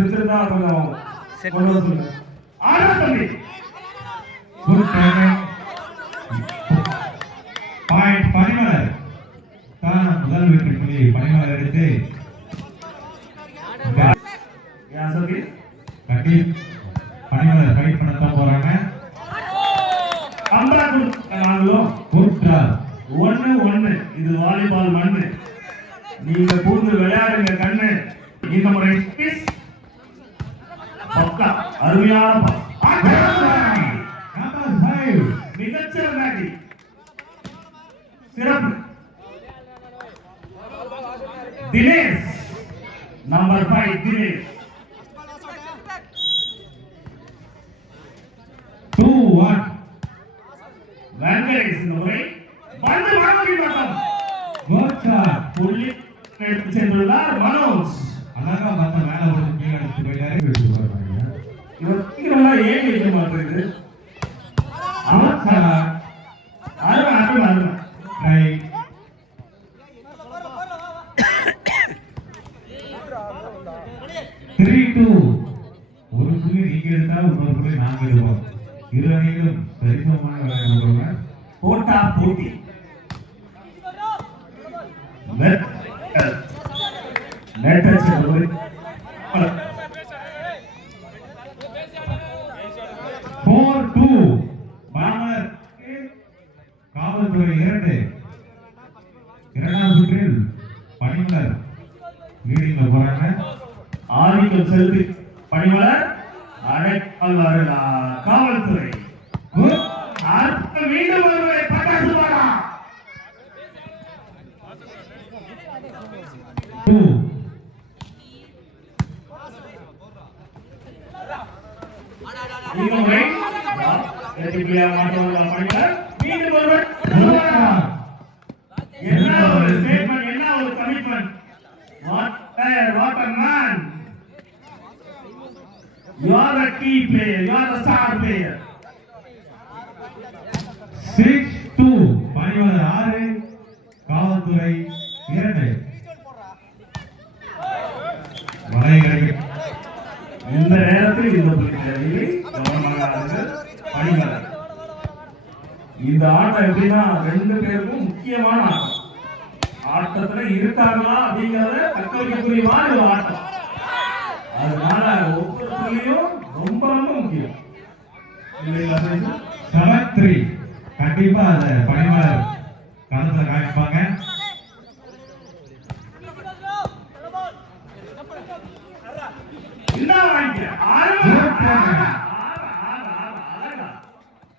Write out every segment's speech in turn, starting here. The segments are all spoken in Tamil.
பிடிச்சிருந்தா கொஞ்சம் கொண்டு வர சொல்லுங்க. ஆனா தம்பி குட் டைமிங் பாயிண்ட் பனிமலர் தான் முதல் வெற்றி புள்ளி பனிமலர் எடுத்து சொல்லி கட்டி பனிமலர் ஃபைட் பண்ணத்தான் போறாங்க. அம்பரா நாங்களும் குட்ரா 1-1. இது வாலிபால் மண்ணு. நீங்க கூர்ந்து விளையாடுங்க கண்ணு. இந்த முறை பக்கா அருமையான மிகச்சிறந்த அடி. சிறப்பு. தினேஷ் நம்பர் 5 தினேஷ் 2-1 வெங்கடேஷ் இந்த முறை பந்து மாறி மாட்டான். கோச்சா புள்ளி எடுத்து சென்றுள்ளார் மனோஜ். அழகா பந்த மேல வந்து கீழ எடுத்து போயிட்டாரு. இவர் கீழே ஏன் வைக்க மாட்டேங்குது? அவசரா அருமை அருமை அருமை. ரைட் 3-2. ஒரு புள்ளி நீங்க எடுத்தா இன்னொரு புள்ளி நாங்க எடுப்போம். இரு அணிகளும் சரிசமமான விளையாடுறாங்க. போட்டா போட்டி. நேற்று ஒரு 4-2 பாமர் காவல்துறை 2. இரண்டாம் சுற்றில் பனிமலர் லீடிங்ல போறாங்க. ஆதிக்கம் செல்வி பணிமலர் அடைக்கால் காவல்துறை மீண்டும் ஒருவரை பட்டாசு பாடா. மீண்டும் ஒருவர். என்ன ஒரு ஸ்டேட்மெண்ட், என்ன ஒரு commitment. What a man. You are a key player. You are a star player. 6-2 பனிமலர் 6 காவல்துறை 2. வலைகளை இந்த நேரத்தில் இந்த புள்ளிகளை கவனமாக பணிமலர். இந்த ஆட்டம் எப்படின்னா ரெண்டு பேருக்கும் முக்கியமான ஆட்டம். ஆட்டத்துல இருக்காங்களா அப்படிங்கறத தக்கவைக்கக்கூடிய மாதிரி ஒரு ஆட்டம். அதனால ஒவ்வொரு புள்ளியும் ரொம்ப ரொம்ப முக்கியம். 7-3 கண்டிப்பா அந்த பனிமலர் களத்தை காமிப்பாங்க.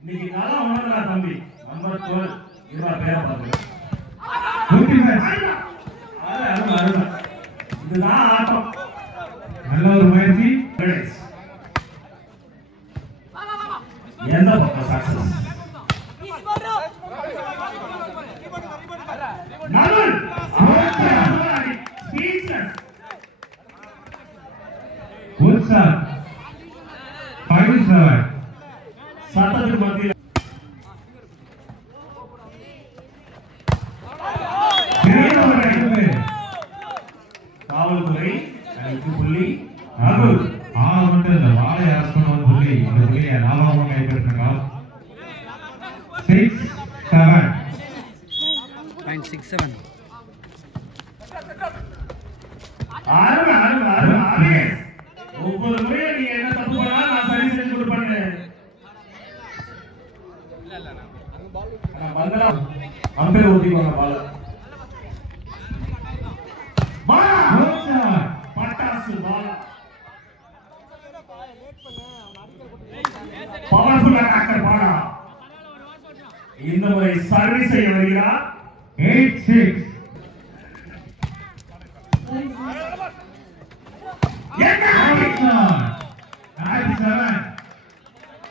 இன்னைக்கு நல்லா உணர்றா தம்பி. நம்பர் 12 இருவா பேர பாருங்க. இதுதான் ஆட்டம். நல்ல ஒரு முயற்சி. எந்த பக்கம் சக்சஸ்? நடுல் உற்சா 5-7 சட்டத்துக்கு மத்தியில் காவல்துறை 5 புள்ளி. நடுல் 6 மட்டும் இந்த வாழை அரசு பண்ண புள்ளி. இந்த புள்ளியை லாபமாக கைப்பற்றினாங்க. 6-7 .67 அருமை அருமை அருமை அருமை. ஒவ்வொரு முறையும் நீங்க என்ன தப்பு பண்ணாலும் நான் சரி செஞ்சு கொடுப்பேன். பந்தலா அம்பேர் ஓட்டிக்குவாங்க பால. பட்டாசு பால. பவர்ஃபுல் அட்டாக்கர் பாடா. இந்த முறை சர்வீஸ் செய்ய வருகிறார். 8-6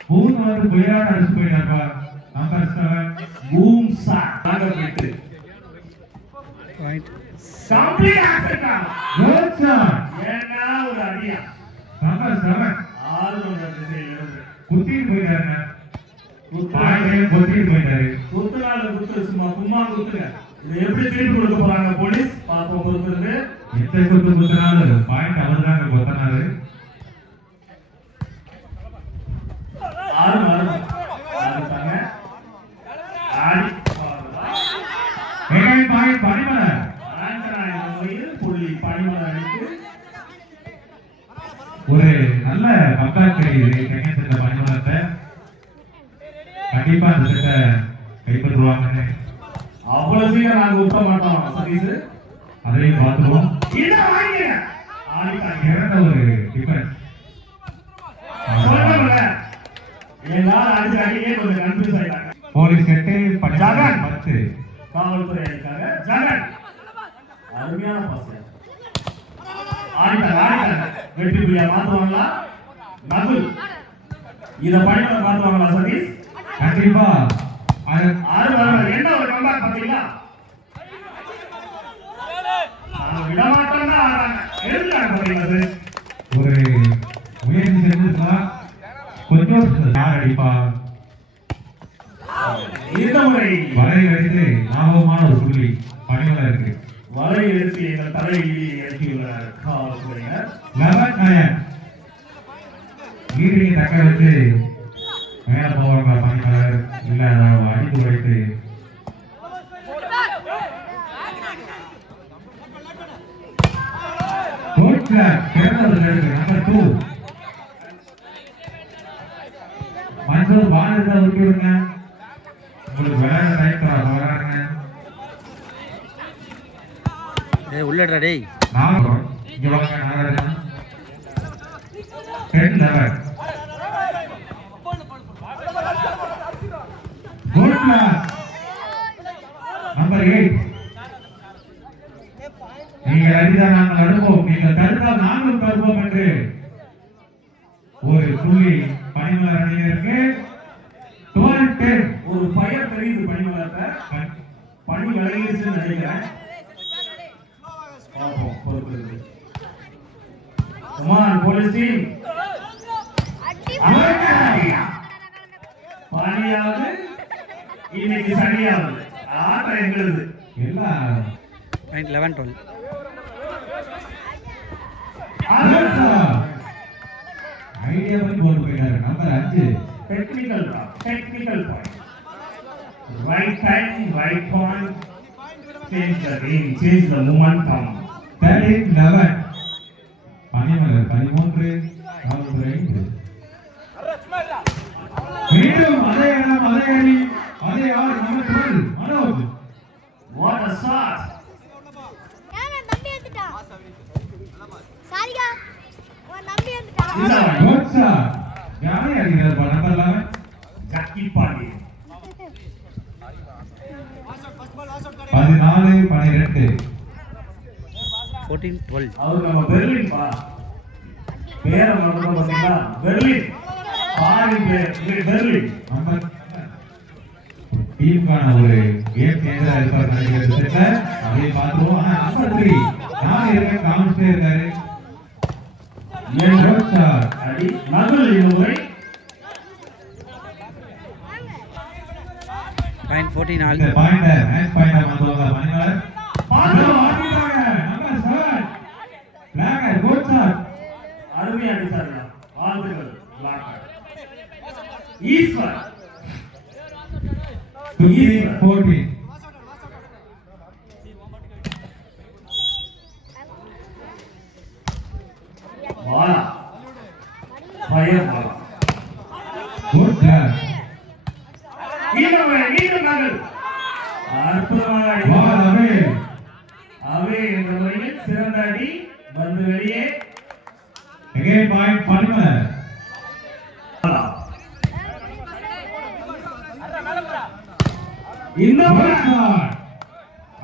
பூம் வந்து விளையாட அடிச்சு போயிட்டாங்க. நம்பர் 7 பூம் சாக் ஆகப்பட்டு பாயிண்ட் கம்ப்ளீட் ஆஃப்டா. கோச்சா ஏன்னா ஒரு அடியா. நம்பர் 7 ஆல் ரவுண்டர் திசையில இருந்து குத்திட்டு போயிட்டாங்க. குத்துறாங்க குத்திட்டு போயிட்டாரு. குத்துறாங்க குத்து சும்மா கும்மா குத்துங்க. இது எப்படி திருப்பி கொடுக்க போறாங்க போலீஸ் பாப்போம். பொறுத்து எத்தனை குத்து குத்துனாலும் பாயிண்ட் அவர் தாங்க கொத்தனாரு. ஒரு நல்ல கம்பேக் கிடைக்குது செகண்ட் செட்ல பணிமலத்தை கண்டிப்பா அந்த செட்டை கைப்பற்றுவாங்கன்னு அவ்வளவு சீக்கிரம் நாங்க விட்ட மாட்டோம் சதீஷ். அதையும் பார்த்துருவோம். இதை வாங்கிங்க. ஆடிட்டாங்க. இறந்த ஒரு டிஃபரன்ஸ் சொல்லல. எல்லாரும் அடிச்சு அடிக்கே கொஞ்சம் கன்ஃபியூஸ் ஆயிட்டாங்க. Police set Jagan. 10 காவல்துறை அடிக்காங்க. ஜகன் அருமையான பாஸ். ஆடிட்டாங்க. வெற்றி புள்ளியா மாத்துவாங்களா? நகுல் இத பணிமலை மாத்துவாங்களா சதீஷ்? கண்டிப்பா என்ன ஒரு கம்பேக் பாத்தீங்களா? விடமாட்டோம்னா எழுதுறாங்க பாத்தீங்களா? ஒரு முயற்சி செஞ்சுட்டா கொஞ்சம் யார் அடிப்பா இந்த முறை வலை வைத்து லாபமான ஒரு புள்ளி பணிமலை இருக்கு. வலை எடுத்து எங்கள் தலையில் இறக்கியுள்ளார் காவல்துறையினர். 11 நீதியை தக்க வச்சு மேல போவாங்க பணிமலர் இல்ல அடித்து வைத்து நம்பர் 2 மன்சூர் பானத்தை விட்டு விடுங்க. உங்களுக்கு விளையாட டைம் வராங்க. உள்ளடா டேய் நாகரம் இங்க வாங்க. நாகரம் 10-11 நம்பர் 8 நீங்கள் அறிந்தால் நாங்கள் அடுப்போம், நீங்கள் தடுத்தால் நாங்கள் தடுப்போம் என்று ஒரு புள்ளி பணிமலர் அணியினருக்கு 12-10. ஒரு பயர் தெரியுது பணிமலத்தை. பணி விளையிடுச்சுன்னு நினைக்கிறேன். பார்ப்போம் பொறுப்பு இருக்கு. Come on police team. பணியாவது இன்னைக்கு சரியாவது ஆட்டம் எங்களுது. எல்லாம் 11-12 ஐடியா பண்ணி போட்டு போயிட்டாரு. Number 5 technical point. Right time right point. Change the game, change the momentum. 13-11 பணிமலர் 13 காவல்துறை 5. மீண்டும் அதே இடம் அதே அணி அதே ஆள். Number 12 Manoj. What a shot. Sarika உன் நம்பி வந்துட்டா. Good shot. யாரை அடிக்கிறார் நம்பர் 11? ஜக்கி பாண்டி. 14-12 14-12 அவர் நம்ம பெர்லின் பா. பேரை மறந்து பாத்தீங்களா? பெர்லின். பாரின் பேர் பெர்லின். நம்பர் டீமுக்கான ஒரு கேம் சேஞ்சரா இருப்பார் நினைக்கிறது செட்ட அப்படியே பார்த்துருவோம். ஆனா நம்பர் 3 யார் இருக்க காமிச்சிட்டே இருக்காரு. Good shot. அடி நகுல் இந்த முறை. பாயிண்ட் 14 இந்த ஆல் பாயிண்டர் மேட்ச் பாயிண்டர் மாத்துவாங்க பணிமலர். பாத்து ஆடிட்டாங்க. Number 7 blocker. Good shot. அருமையா அடிச்சாருங்க. வாழ்த்துக்கள் பிளாக்கர். ஈஸ்வர் 15-14 வாலா. ஃபயர் வாலா. Good shot. மீண்டும் நகுல். அற்புதமாக அடி. பால் அவே. அவே என்ற முறையில் சிறந்த அடி. வந்து வெளியே. Again point Panimalar. வாலா. இந்த முறை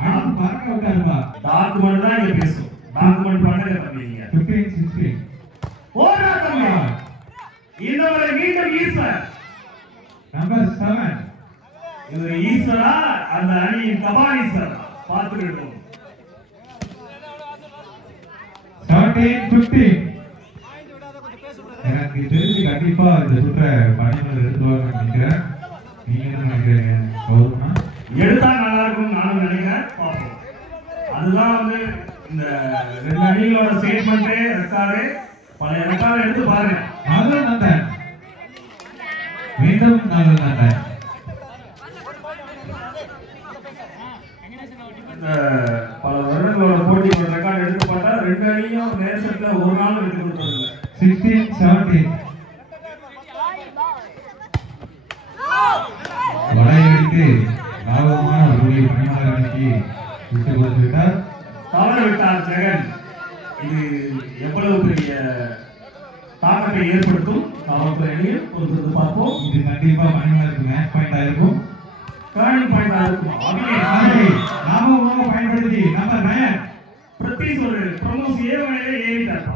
அடுத்து பறக்க விட்டாருப்பா. டாக்குமெண்ட் தான் இங்க பேசும். டாக்குமெண்ட் பண்ணுங்க தம்பிங்க. 15-16 ஓடா தம்பி. இந்த முறை மீண்டும் ஈஸ்வர். நம்பர் 7 இது ஈஸ்வரா அந்த அணியின் கபாலீஸ்வர் பார்த்துக்கிட்டோம். 17-15 எனக்கு தெரிஞ்சு கண்டிப்பா இந்த சுற்ற பணிமலர் எடுத்துவாங்க நினைக்கிறேன். நீங்க என்ன நினைக்கிறீங்க கௌரவமா? எடுத்தா நல்லா இருக்கும்னு நானும் நினைக்கிறேன். பார்ப்போம். அதுதான் வந்து இந்த ரெண்டு அணிகளோட ஸ்டேட்மெண்ட் ரெக்கார்டு. பழைய ரெக்கார்டு எடுத்து பாருங்க. நல்ல நந்தன் மீண்டும் நல்ல நந்தன். இந்த பல வருடங்களோட போட்டியோட ரெக்கார்டு எடுத்து பார்த்தா ரெண்டு அணியும் நேரத்துல ஒரு நாள் வெற்றி கொடுத்ததில்லை. 6 வழங்கி விட்டுக் கொடுத்து விட்டார். தவற விட்டார் ஜெகன். இது எவ்வளவு பெரிய தாக்கத்தை ஏற்படுத்தும் காவல்துறை அணியில் பொறுத்து பார்ப்போம். இது கண்டிப்பா மணிமலருக்கு மேட்ச் பாயிண்டா இருக்கும். டர்னிங் பாயிண்டா இருக்கும். அதை லாபமாக பயன்படுத்தி நம்பர் 9 பிரதீஷ் ஒரு ப்ரமோஸ் ஏவனையிலே ஏறிட்டார்.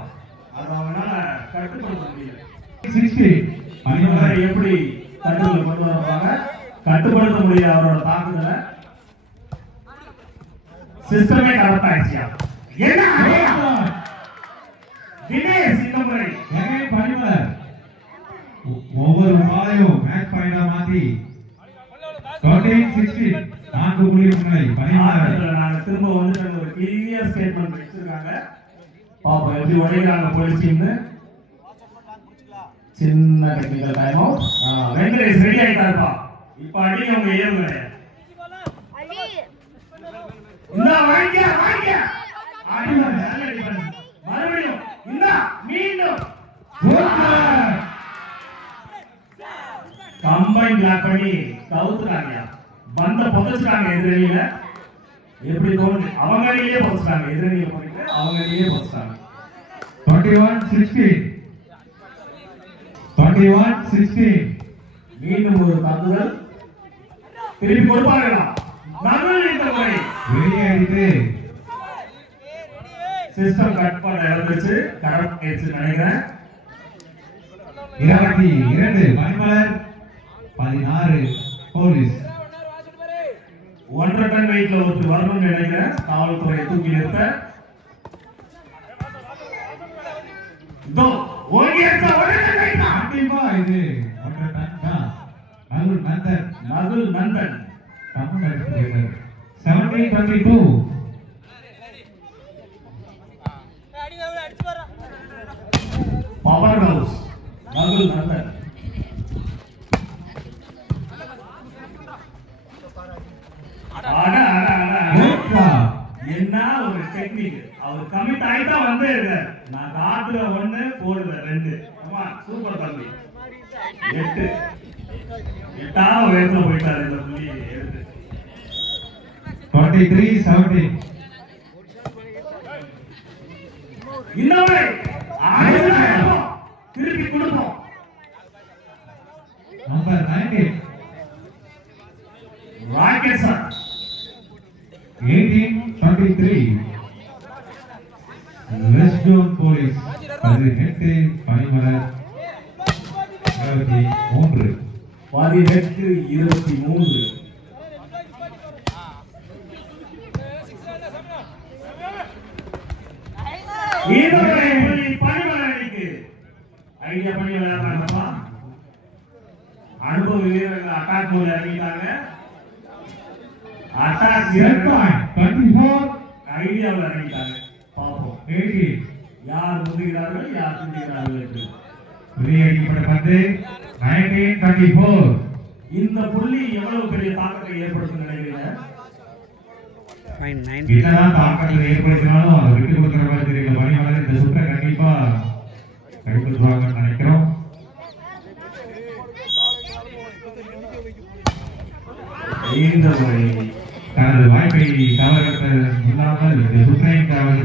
அது அவனால கட்டுப்படுத்த முடியல. 60 மணிமலரை எப்படி கட்டுக்குள்ள கொண்டு வரப்பாங்க, கட்டுப்படுத்த முடியல அவரோட தாக்குதலை. சிஸ்டமே கரெக்ட் ஆயிடுச்சியா? என்ன தினேஷ் இந்த முறை மணிமலர் ஒவ்வொரு பாலையும் மேட்ச் பாயிண்டா மாத்தி 13-16 4 புள்ளி முன்னிலை மணிமலர். நாங்க திரும்ப வந்து ஒரு கிளியர் ஸ்டேட்மெண்ட் வச்சிருக்காங்க. பாப்போம் எப்படி உடைக்கிறாங்க போலீஸ் டீம்னு. சின்ன technical time out. Venkatesh ready ஆயிட்டாருப்பா. இப்ப அடி அவங்க ஏறுங்க. அடி இந்த வாங்க வாங்க அடி மறுபடியும் இந்த மீண்டும் கம்பைன் பிளாக் பண்ணி கவுத்துறாங்க. பந்த புதைச்சிட்டாங்க எதிரணியில. எப்படி தோணுது? அவங்க அணியிலே புதைச்சிட்டாங்க. எதிரணியில போயிட்டு அவங்க அணியிலே புதைச்சிட்டாங்க. 21-16 மீண்டும் ஒரு தாக்குதல். திருப்பி கொடுப்பார்களா? நகல் இந்த முறை வெளியே அடித்து சிஸ்டம் கட் பண்ண இறந்துச்சு. கரெக்ட் ஆயிடுச்சு நினைக்கிறேன். 22 மணிமலர் 16 போலீஸ். 1.5 டன் வெயிட்ல ஒருத்தர் வரணும்னு நினைக்கிறேன். காவல்துறை தூக்கி நிறுத்த கண்டிப்பா இது 1 டன் தான். நகுல் நந்தன் தமிழ் அடிக்கிறார். 17-22 பவர் ஹவுஸ் நகுல் நந்தன். என்ன ஒரு டெக்னிக். அவர் கமிட் ஆயிட்டா வந்து நான் காட்டுல 1 போடுவேன் 2. ஆமா சூப்பர் தம்பி. 8 உயரத்துல போயிட்டாரு இந்த புள்ளி எடுத்து. 23-17 இன்னொரு திருப்பி கொடுப்போம். Number 19 rocket sir 18-23 west zone police 18 Manimalar 23 18-23. Idea பண்ணி விளையாடுறாங்கப்பா. அனுபவ வீரர்கள் அட்டாக் போல இறங்கிட்டாங்க. அட்டாக் 24 ஐடியாவில் இறங்கிட்டாங்க. பார்ப்போம் 18 யார் முந்துகிறார்கள் யார் பிடிக்கிறார்கள் என்று. வெளியடிக்கப்பட்ட பந்து 19-24. இந்த புள்ளி எவ்வளவு பெரிய தாக்கத்தை ஏற்படுத்தும் நினைக்கிறீங்க? என்னதான் தாக்கத்தை ஏற்படுத்தினாலும் அதை விட்டு கொடுக்கிற மாதிரி தெரியல. மணிமலர் இந்த சுற்றை கண்டிப்பா கைப்பற்றுவாங்கன்னு நினைக்கிறோம். இந்த முறை தனது வாய்ப்பை தவறவிட்ட இல்லாமல் இந்த சுற்றையும் தவறு